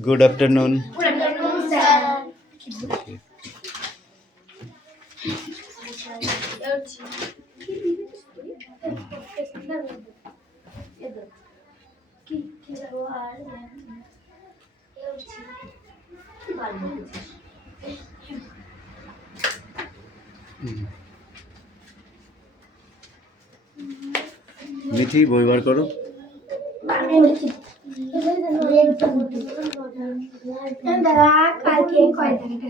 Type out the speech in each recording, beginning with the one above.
Good afternoon. Good afternoon, sir. Mithi বই বার করো। দাদা কালকে কয় টাকা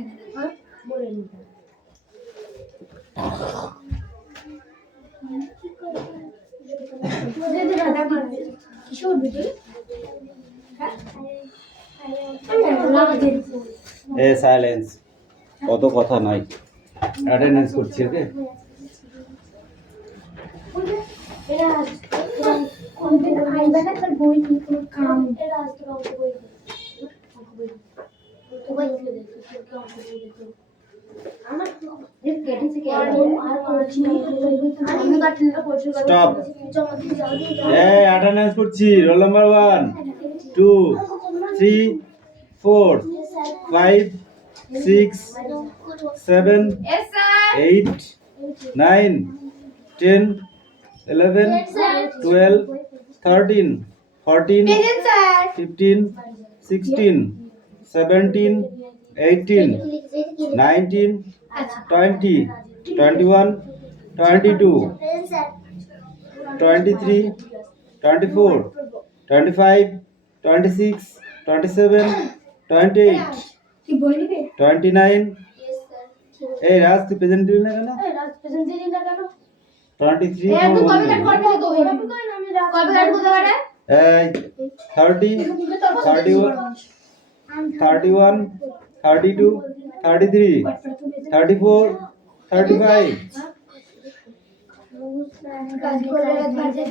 এ সাইলেন্স, কত কথা নাই, অ্যাটেন্ডেন্স করছি। ওকে, স্টপ। অ্যাটেন্ডেন্স করছি। রোল নাম্বার 1 2 3 4 5 6 7 8 9 10 11 12 13 14 15 16 17 18 19 20 21 22 23 24 25 26 27 28 29 এই রাজ তুই প্রেজেন্ট দিলি না কেন? 23 এই 30 31 31 32 33 34 35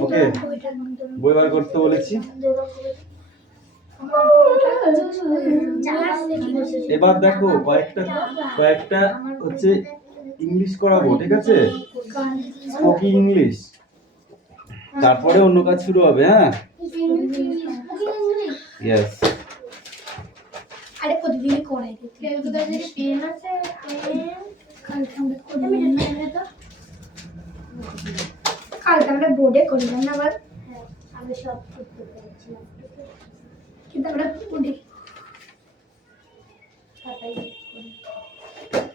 ওকে, বই বার করতে বলেছি। এবার দেখো কয়েকটা হচ্ছে ইংলিশ করাবো, ঠিক আছে? স্পোকিং ইংলিশ, তারপরে অন্য কাজ শুরু হবে। হ্যাঁ, ইয়েস। আরে প্রতিদিন করাই দিতে পেন আছে, কালকে আমরা বোর্ডে করিলাম না আবার। আমি সব করতে পেরেছিলাম, কিন্তু আমরা বোর্ডে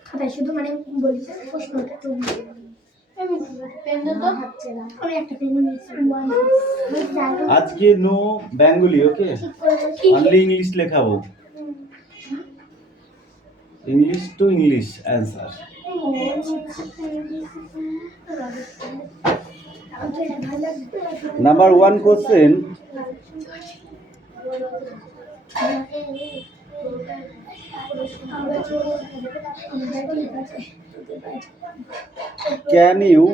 খাতায় শুধু মানে বলেছে প্রশ্নটা তুলতে। আজকে no Bengali, okay? Only English লেখাবো। English to English answer. Number 1 question. Can you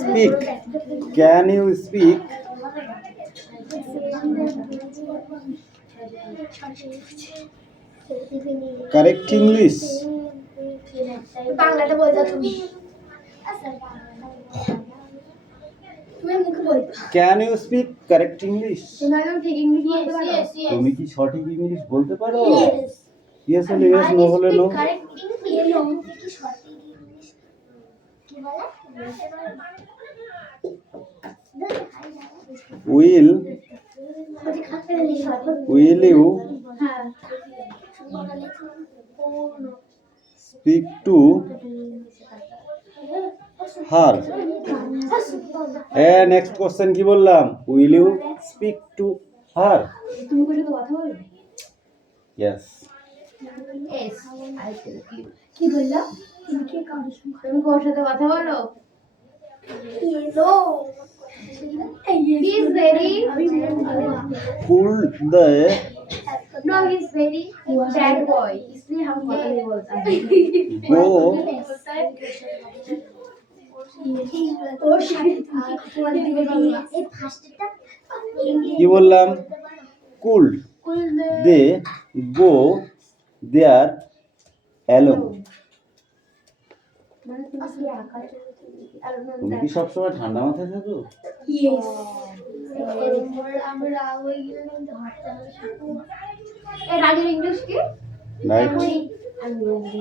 speak? Can you speak correct English? বাংলাটা বলছো তুমি। Can you speak correct English? তুমি কি সঠিক ইংলিশ বলতে পারো? ইয়েস হলে ইয়েস, নো হলে no. Will you speak to her? Next question কি বললাম? Will you speak to her? তুমি বলে তো কথা বলো। Yes. Yes, I tell you. কি বললা? তুমি কি কারোর সঙ্গে তুমি কারোর সাথে কথা বলো? No. He is very Cool the no, he is very bad boy. इसलिए हम কথা नहीं बोलते हैं। go ওর সাথে তুমি তোমার দিবে বাংলা। এই ফার্স্টটা কি বললাম? Could they go there alone? মানে তুমি কি আকাশে আর তুমি কি সবসময় ঠান্ডা মাথায় থাকো? ইয়েস আমরা ওই কিন্তু হাঁটতে এই রাগের ইংলিশ কি রাইট। আমি বলছি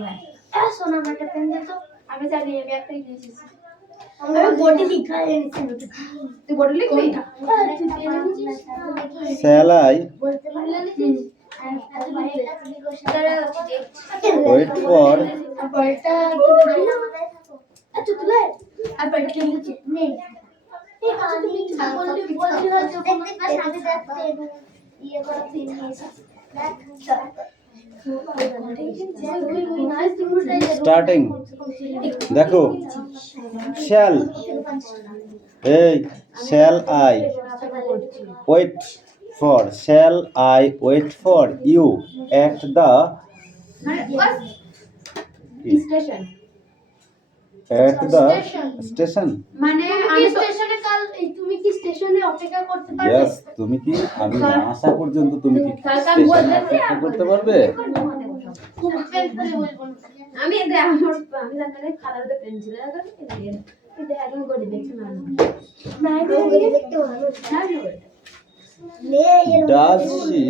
হ্যাঁ সোনা একটা পেন দে তো আমি জানি আমি একটা ইংলিশ আছে আমি বোর্ডে লিখা এনেছি তুই বোর্ডে লিখবি Shall I বলতে পারলে না wait for বলটা আচ্ছা তুলে আর বলটা লিখে নে এই কাজ তুমি বলতে হয়তো দেখতে পাস আমি দেখতে ইয়ে করে ফিরে এসে starting দেখো shall এই shall I wait for you at the station station মানে আমি স্টেশনে কাল তুমি কি স্টেশনে অপেক্ষা করতে পারবে yes তুমি কি আমি না আসা পর্যন্ত তুমি কি কালকে বলবে অপেক্ষা করতে পারবে? আমি এটা আমার আমি জানি খালাতে পেন্সিল আছে এটা এখন করে দেখতে না না এটা দেখতে ভালো না লে এর does she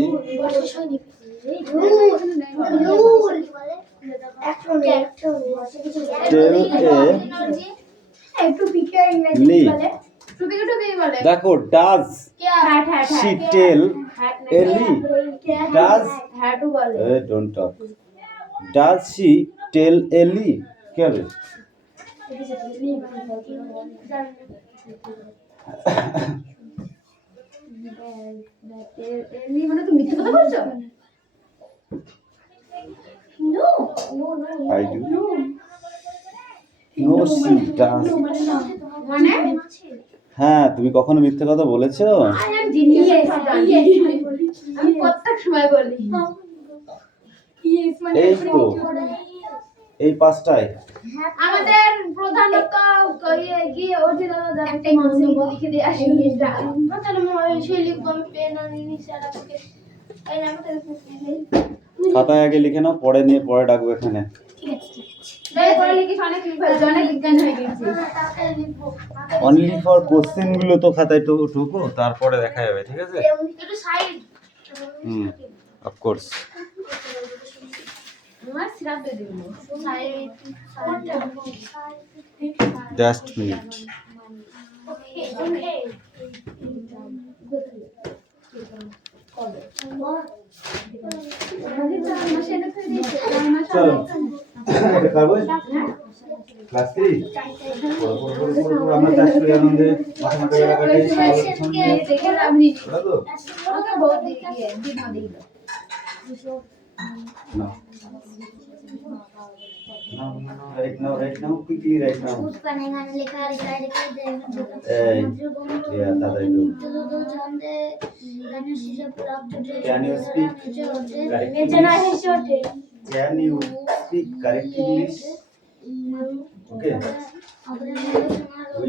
একটু পিকে ইংরেজি Lee. বলে টুপি বলে দেখো does she tell Ellie does হ্যাটু বলে don't talk does she tell Ellie কি হবে? মানে তুমি মিথ্যে কথা বলছো no I do no she does মানে হ্যাঁ তুমি কখনো মিথ্যে কথা বলেছো? আই এম জিনিয়াস আমি প্রত্যেক সময় বলি ইয়েস মানে এই তো এই পাঁচটায় আমাদের প্রধানত গিয়ে ওটি দাদা একটা মন্তব্য লিখে দিয়ে আসি তাহলে মই সেই লিখবো আমি পেন আর ইনিশিয়াল থেকে এই নামটা খাতায় আগে লিখে নাও পরে নিয়ে পরে ডাকবো এখানে ঠিক আছে দয়া করে লিখিস অনেক অনেক বিজ্ঞান হয়ে গেছে অনলি ফর কোশ্চেন গুলো তো খাতায় ঢুকো তারপরে দেখা যাবে ঠিক আছে একটু সাইড অফ কোর্স আমার সিরাপ দিয়ে দিবি সাইড জাস্ট মিনিট ওকে চলো এটা খাবো ক্লাস 3 আমরা চাষ করি আনন্দে মাথা মাথা গেলা কাটে দেখে আপনি ওটা তো ওকে বহুত দিয়ে দিন দিল না right now quickly right now can you speak correct English okay will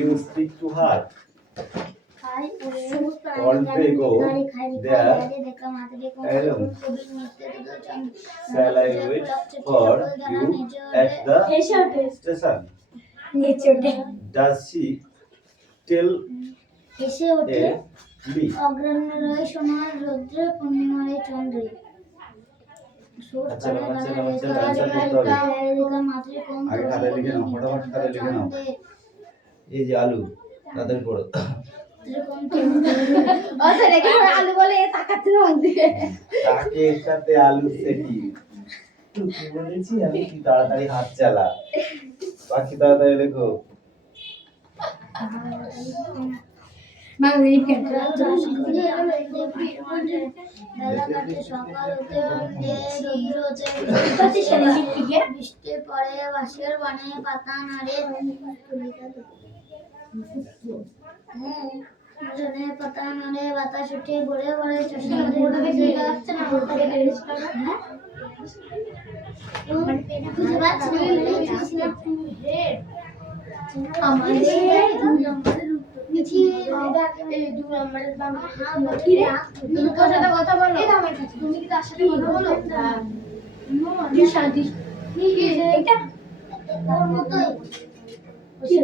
you speak to her all pay go there alone shall I wait for you at the station does she tell এসে ওঠে me অগ্রণের সময় রৌদ্রে পূর্ণিমার চন্দ্রে আগে খাতায় লিখে নাও ফটাফট খাতায় লিখে নাও এই যে আলু তাদের পড়ো আলু বলে তাকাচ্ছে তাকে এর সাথে আলু সেটি তুই বলেছি আমি কি তাড়াতাড়ি হাত চালা বাকি তাড়াতাড়ি লেখো বৃষ্টি পরে বাঁশের বনে পাতা নাড়ে পাতা নাড়ে বাতাস উঠে ঘুরে ঘুরে কথা বলো তুমি কি তার সাথে কথা বলো এটা ওর মতই কি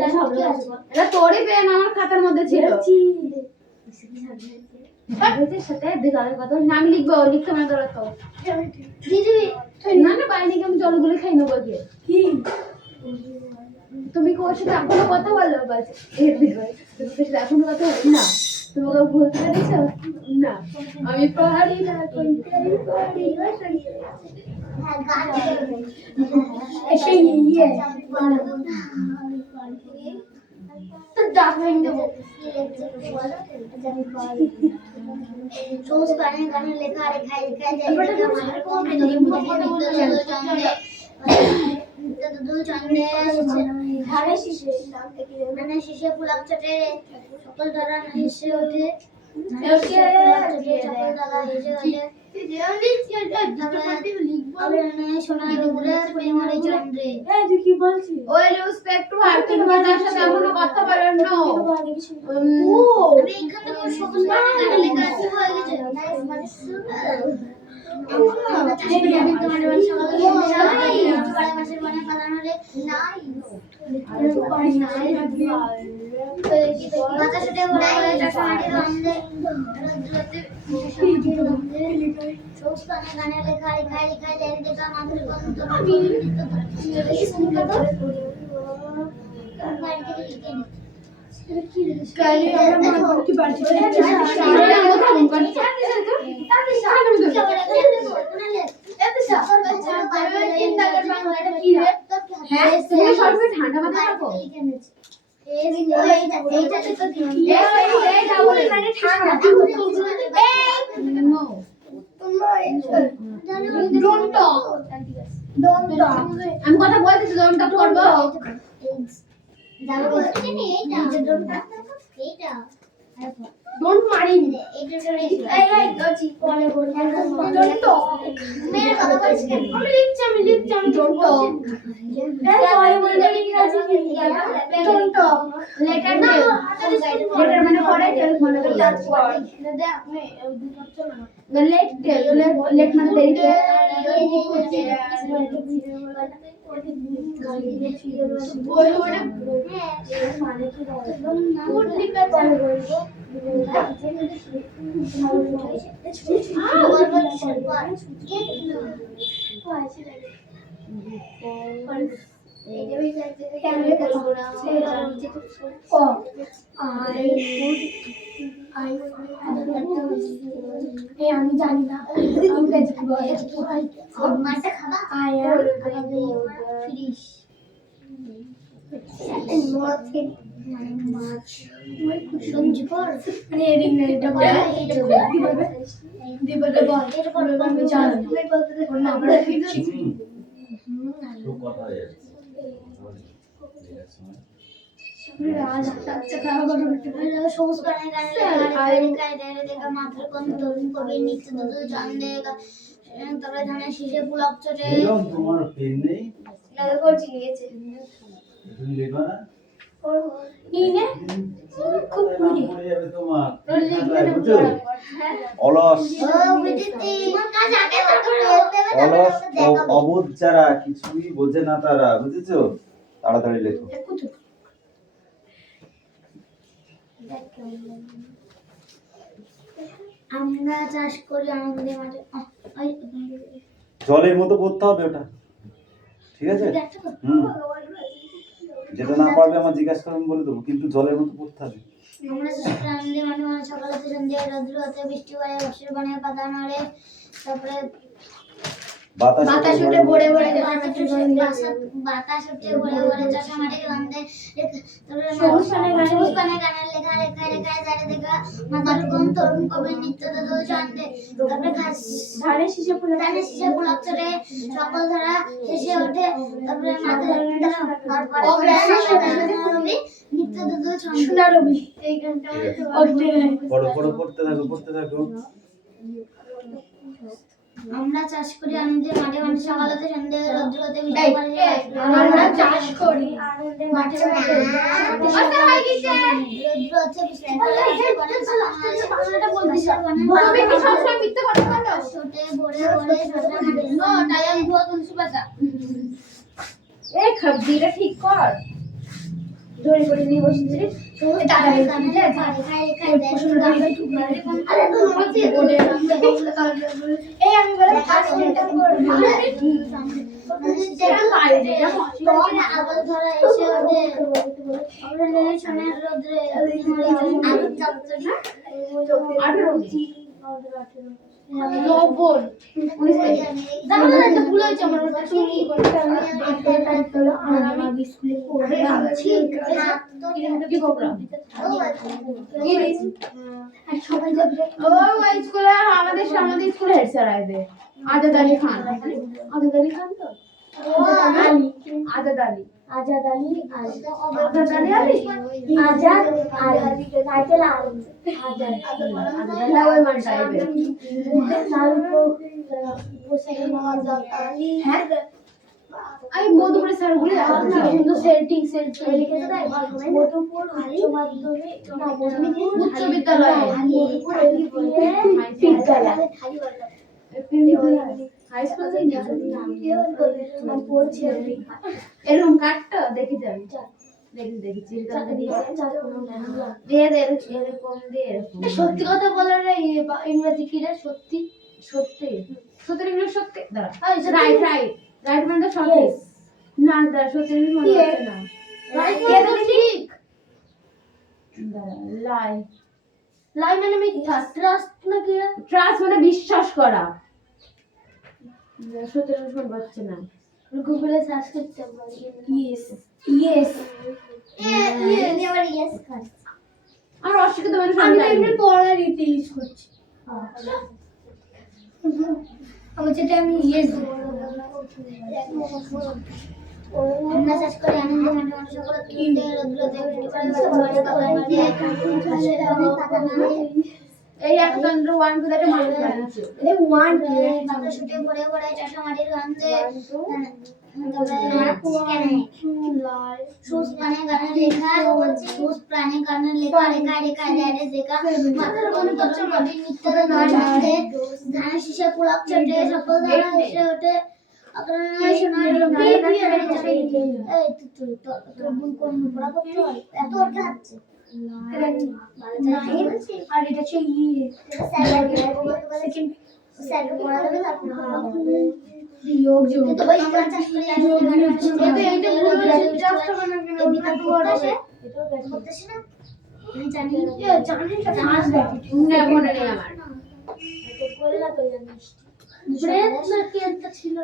এটা তোরই পেন আমার খাতার মধ্যে ছিল সাথে সাথে দিগালের কথা নাম লিখবো লিখতে মানে তোরা তো দিদি না না বাইরে গিয়ে আমি জলগুলো খাই নেবো গিয়ে কি তুমি কোর সাথে এখনো কথা বলো বাস এর ভিতরে তুমি সাথে এখনো কথা বলো না তোমাকে বলতে পেরেছো না আমি পারি না কোন পারি হ্যাঁ গান এসে ইয়ে তো ডাকবেন দেবো সোজ গানে গানে লেখা রেখা লেখা শীষে ফুলাপ চটে সকল দ্বারা হেসে ওঠে কথা বলেন ঠান্ডা মাথা রাখো আমি কথা বলতেছি ডোন্ট টক করবো ডোন্ট মারিন এই গছি পরে বল ডোন্ট টক মেরে কথা বলছিস কেন আমি লিখছি ডোন্ট টক পরে বলতে ইংরেজি কি ডোন্ট টক লেটার দে লেটার মানে পড়ে মানে টাচ পড় দে আপনি লেট লেট মানে দেরি আমি জানি না শীষে ফুলাপ চটে তোমার পেন নেই করছি নিয়েছে তুমি লিখবা না খুব পুরি তোমার অলস অলস অবোধ যারা কিছুই বোঝে না তারা বুঝেছো তাড়াতাড়ি লেখো আমরা চাষ করি আমাদের মাঠে জলের মতো পড়তে হবে ওটা ঠিক আছে যেটা না পারবে আমার জিজ্ঞাসা করবেন বলে দেবো কিন্তু জলের মতো পড়তে হবে আমরা চাষ করি আমাদের মাঠে মানে সকালে সন্ধ্যায় রৌদ্র হতে বৃষ্টি পড়ে বর্ষার বানে পাতা নড়ে তারপরে বাতাস উঠে ভরে ভরে বাতাস উঠে ভরে ভরে চাষা মাঠে গন্ধে তারপরে সবুজ পানে গানের লেখা লেখা লেখা যারে দেখা মাথার কোন তরুণ কবি নিত্য দোল চন্দে তারপরে ঘাস ধানে শীষে ফুলাপ চড়ে সকল ধারা হেসে ওঠে তারপরে মাথার রবি নিত্য দোল চন্দে সোনা রবি এই গানটা পড়তে থাকো আমরা চাষ করি আনন্দে মাঠে মাঠে সকালেতে সন্ধ্যে রৌদ্রতে আমরা চাষ করি মাঠে মাঠে আচ্ছা হয়ে গেছে রৌদ্রতে বাংলাটা বলছিস তুমি কি সব সময় মিথ্যে কথা বলো ছোটে বড়ে বড়ে ছোটে নো টাইম ধোয়া তুলসী পাতা এই খাবজিটা ঠিক কর ধরে করে নিয়ে বসেছিস দাদা আরে তো মতে ওরে এই আমি বলে 5 মিনিট করব যেটা বাইরে তোরা আবার ধরা এসে ওঠে আমরা নিয়ে সোনার রোদ্রে আলু চচ্চড়ি 18 লবণ দাদা এটা ভুল হয়েছে আমার ওটা শুনি আমি স্কুলে পড়ে আছি কি প্রোগ্রাম সবাই যাবে ওই স্কুলে আমাদের স্কুলে হেড স্যার আসবে আজাদ আলী খান তো আজাদ আলী টাইটেল ওই মান টাইপের হ্যাঁ আমি মধুপুরে স্যার বলে সুন্দর সেটিং লিখেছে তাই মধুপুর উচ্চ মাধ্যমিক উচ্চ বিদ্যালয় হাই স্কুল এরকম কাটটা দেখি যাবি দেখি এরকম সত্যি কথা বলার ইংরেজি কি রে সত্যি ইংলিশ সত্যি দাঁড়া রাইট মানে সত্যি না দাঁড়া সত্যি মনে হচ্ছে না রাইট মানে ঠিক দাঁড়া লাই মানে মিথ্যা ট্রাস্ট না কি ট্রাস্ট মানে বিশ্বাস করা সত্যি মনে হচ্ছে না গুগলে সার্চ করতে পারি ইয়েস আর অশিক্ষিত মানুষ আমি এমনি পড়া রীতি ইউজ করছি আমার যেটা আমি ইয়েস আমরা চাষ করে আনন্দ মাঠে মাঠে সকলে কিনতে রোদ্রতে এই একচন্দ্র 1 2 3 মানুষ বানাচ্ছে এই 1 বাতাস ছুটে পড়ে পড়ে চাষা মাটির গন্ধে সুস প্রাণে গানে লেখা সুস প্রাণে গানে লেখা রেখা দেখা মাথার কোন তচ্ছ মাটির নিত্যতা নয় গন্ধে ধানের শীষে পুলাপ চটে সকল ধারা এসে ওঠে অগ্রণয় শোনায় এই তোর বোন কোন পড়া করতে হয় এত ওর খাচ্ছে আর এটা হচ্ছে স্যারকে পড়া দেবে তারপর যোগ তো ভাই আমরা চাষ করি এইটা জাস্ট মানে বিকাশ করতেছে করতেছ না আমি জানি না মনে নেই আমার এটা বললা তো জানিস ব্রেড না কি একটা ছিল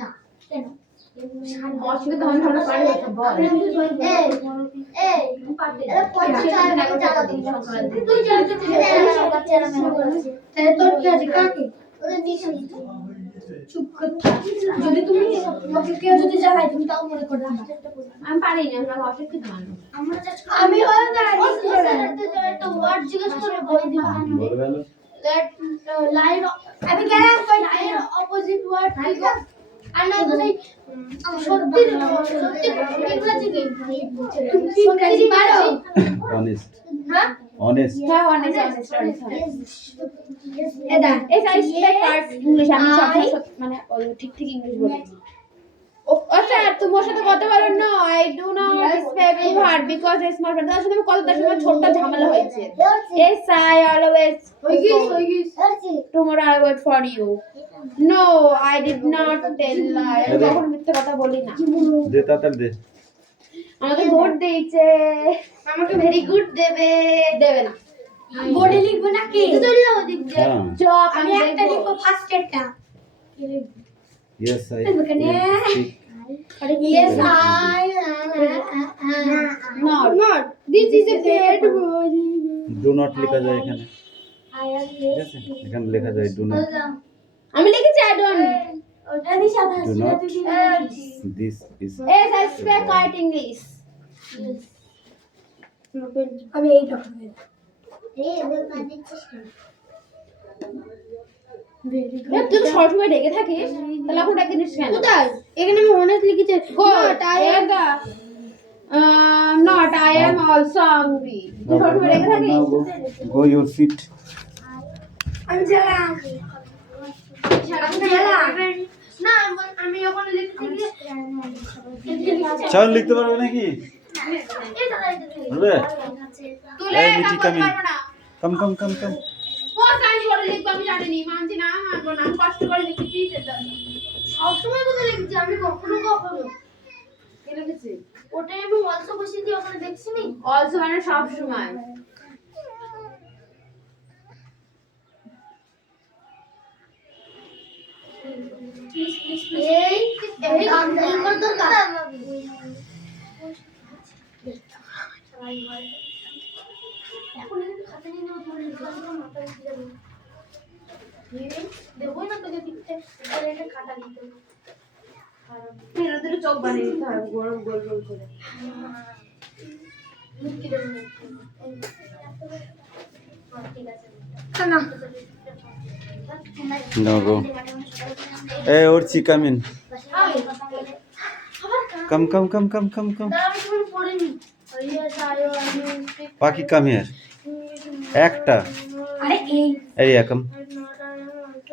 না কেন অসুবিধা হয় না পারে বল এই এটা 50 টাকা চালা দিই সংক্রান্তি তুই জানিস তাহলে তোর কি আছে কাকে ওদের নিশা চুপ কর যদি তুমি তোমাকে কেউ যদি জানাই তুমি তাও মনে করবে আমি পারি না আমরা অশিক্ষিত মানুষ আমরা আমি হয় না একটা ওয়ার্ড জিজ্ঞেস করে বলে দিবা বলে গেল লেট লাইন আমি গেলাম কই লাইন অপোজিট ওয়ার্ড ঠিক আছে আর না তো সেই সত্যি ইংরেজি কি সত্যি পারো অনেস্ট হ্যাঁ অনেস্ট হ্যাঁ অনেস্ট এটা এই সাইজ পার্ট ইংলিশ আমি সব মানে ঠিক ইংলিশ বলি আচ্ছা তোমার সাথে কথা বলো না I do not respect you her because it's small friend তার সাথে কথার সময় ছোট ঝামেলা হয়েছে yes I always tomorrow I wait for you no I did not tell lie আমি কখনো মিথ্যে কথা বলি না দে তাড়াতাড়ি দে আমাকে গুড দিয়েছে আমাকে ভেরি গুড দেবে না বোর্ডে লিখবো না কি চলে যাও দিক দিয়ে জব আমি একটা লিখবো first এরটা yes I yes I not this is a bad word do not লেখা যায় এখানে ঠিক আছে এখানে লেখা যায় do not আমি লিখেছি I don't ওটা দি সাদা do not this is yes I speak quite English আমি এই ডকুমেন্ট এই ওই কাজ দিচ্ছিস কেন তুই তো সবসময় রেগে থাকিস, তাহলে এখন একদিন কেন? কোথায়? এখানে আমি অনেক লিখেছি। Not I am also hungry. তুই সবসময় রেগে থাকিস? Now go your seat. আমি গেলাম। না আমি যখন লিখতে গিয়ে চল লিখতে পারবে নাকি? পারবে? তুলে এই এটা মিঠি করতে কামিন। পারবো না। কাম কাম কাম কাম। কত আমি করে লিখবো আমি জানি না, মানছি না, মানবো না, আমি কষ্ট করে লিখেছি সেটা। সবসময় কোথায় লিখেছি আমি কখনো কি লিখেছি? ওটাই আমি অলসো বসিয়ে দিয়ে ওখানে দেখছি নি। অলসো মানে সব সময়। এই কর তোর কাজ। এখন এই খাতা নিয়ে নাও তোমার লিখতে মাথা উঠে যাবে। দেবো না তোকে দিতে তাহলে এটা খাতা দিতে হবে। ধীরে ধীরে চোখ বানিয়ে দিতে হবে, গোল গোল গোল করে। মুক্তি দেবো না। ঠিক আছে না Now go. Hey Orchi, come in. Come come come come come come. আমি তোমার পড়িনি Paki, come here. একটা আরে এই Area, come.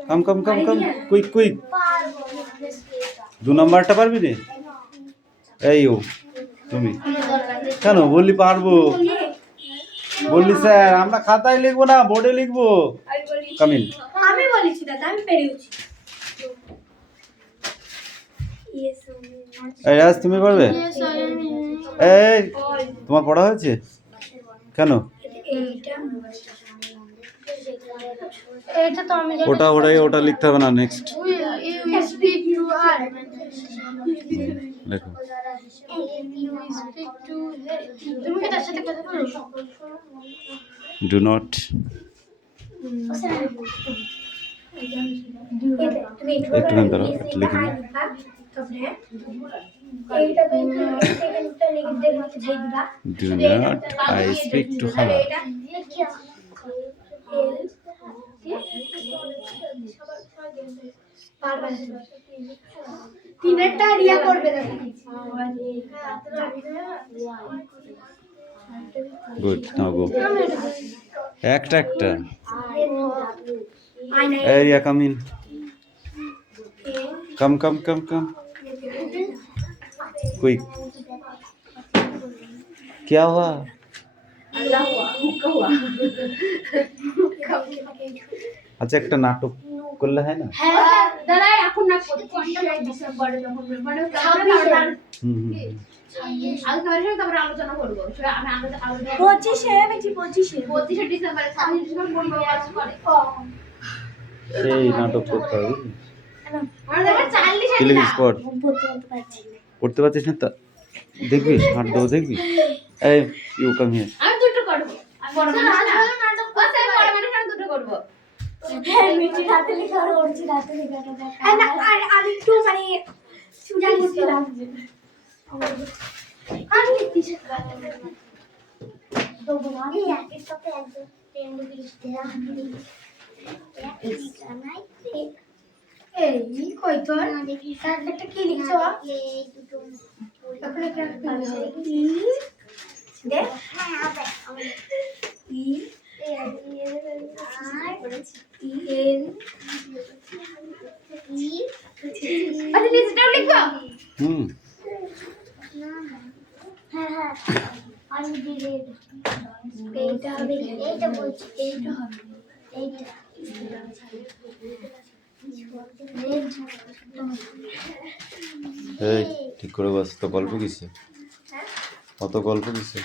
Come come come come. Quick quick. দু নাম্বারটা পারবি রে? এই ও তুমি কেন বললি পারবো? বললি স্যার আমরা খাতায় লিখবো না বোর্ডে লিখবো। Come in. আমি বলেছি দাদা আমি পেরেছি এই রাজ তুমি পারবে? এই তোমার পড়া হয়েছে কেন? এটা তো আমি ওটা ওটা লিখতে হবে না, নেক্সট ইউ স্পিক টু আর লেখো। ইউ স্পিক টু তুমি কি তার সাথে কথা বলো? Do not. একটুখানি দাঁড়াও, একটু লিখে নিই। Do not I speak to her. তিনটা রিয়া করবে দেখো গুড, নাও গো। একটা একটা एरिया कम इन कम कम कम कम क्विक क्या हुआ? अच्छा একটা নাটক করলে হয় না? হ্যাঁ দাদা এখন না, 25 ডিসেম্বরে যখন মানে তারপরে আলোচনা করবো। আমি আলোচনা 25 ডিসেম্বরে 26 ডিসেম্বর কোন কাজ করে সেই নাটক করতে হবে। আমরা দেখো 40 কি লিখিস পড়? পড়তে পারছিস না তো দেখবি, হাত দাও দেখবি। এই ইউ কাম হিয়ার। আমি দুটো করব। আমি বড় মানুষ না, নাটক করতে বড় মানুষ আমি দুটো করব। হ্যাঁ মিটি রাতে লেখা আর ওরজি রাতে লেখাটা দেখ আর আমি একটু মানে সুজান ছিলাম আমি লিখতেছি তো বলি একের সাথে একদম ট্রেন্ড লিখতে হবে এক জানাই এই কই তোর একটা কি লিখছো এই দুটো তারপরে কি দেখ হ্যাঁ হবে ই আচ্ছা নিচেটাও লিখবো। হ্যাঁ হ্যাঁ আমি দিলে এইটা হবে এইটা বলছি এইটা হবে এইটা এই ঠিক করে বস। তো গল্প কিসে? অত গল্প কিসে?